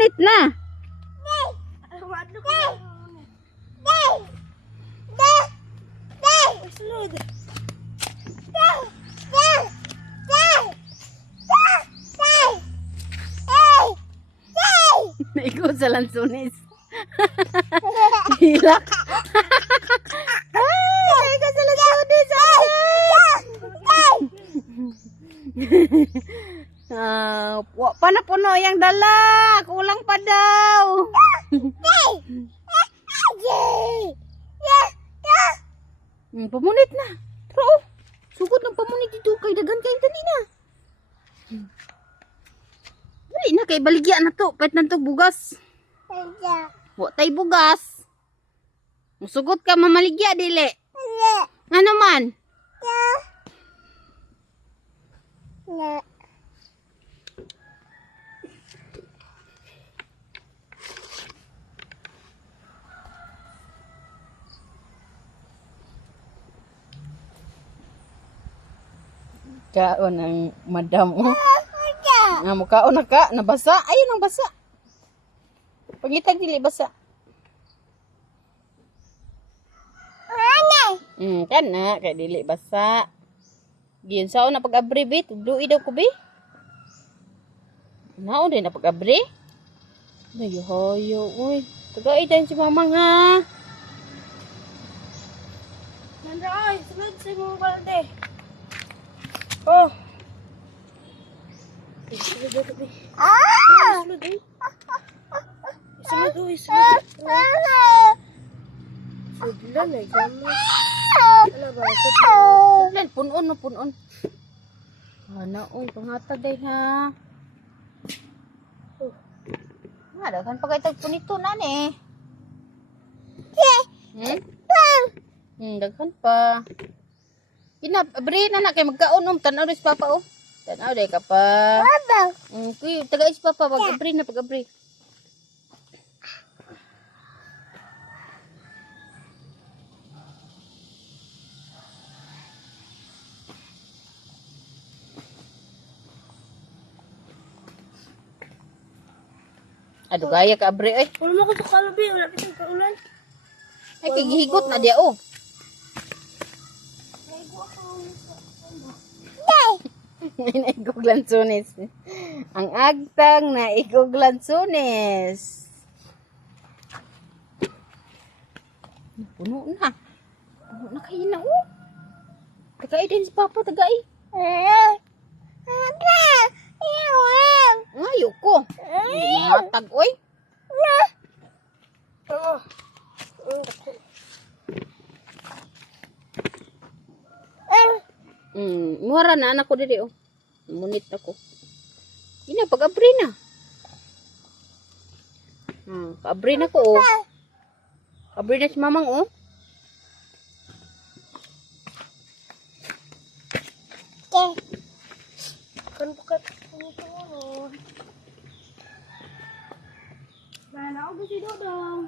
Pamunit na. Naikot sa lansunis. Hilak. Naikot sa lansunis. Pa na puno yung dala. Kulang pa daw. Pamunit na. Pero sugod ng pamunit dito. Kay dagan kayo dali na. Dali na kay baligya na to. Pwede na to bugas. Wa tay bugas. Musugot ka mamaligya dili. Ano man? Kaon ang madam mo. Nga mukaon na ka, nabasa. Ayun ang basa. Pagitag dili basa. Kana kay dili basa. Giyon sao na pag-abri bit, duwi daw ko bi. Naon din na pag-abri. Dayo hoyo, uy. Tagay din si mamang ha. Nandra ay, sunod sa mga balde. Oh. Sunod daw tabi. Sunod eh. Sunod oh, sunod. Sudlan ay kami. Ano ba? Sudlan, punon no, punon. Naon, pangatag day ha. Ada kan pakai tag punito na ni. Daghan pa. Abri na kay magkaon tanaw des papa oh. Tanaw day ka pa. Kuy taga is papa pag-abri na pag-abri. Ado gaya ka abri ay. Wala mo ko sa kalabi, wala kitang kaulan. Ay kay gihigot na dia oh. Naigog lansunis. Ang agtang naigog lansunis. Puno na. Puno na kayo na oh. Tagay din si papa, tagay. Ayoko. Matag oy. Muara na anak ko diri oh. Munit ako. Ina pag-abri na. Abri na ko oh. Abri na si mamang oh. Kan bukat ini. Mana aku si dodong.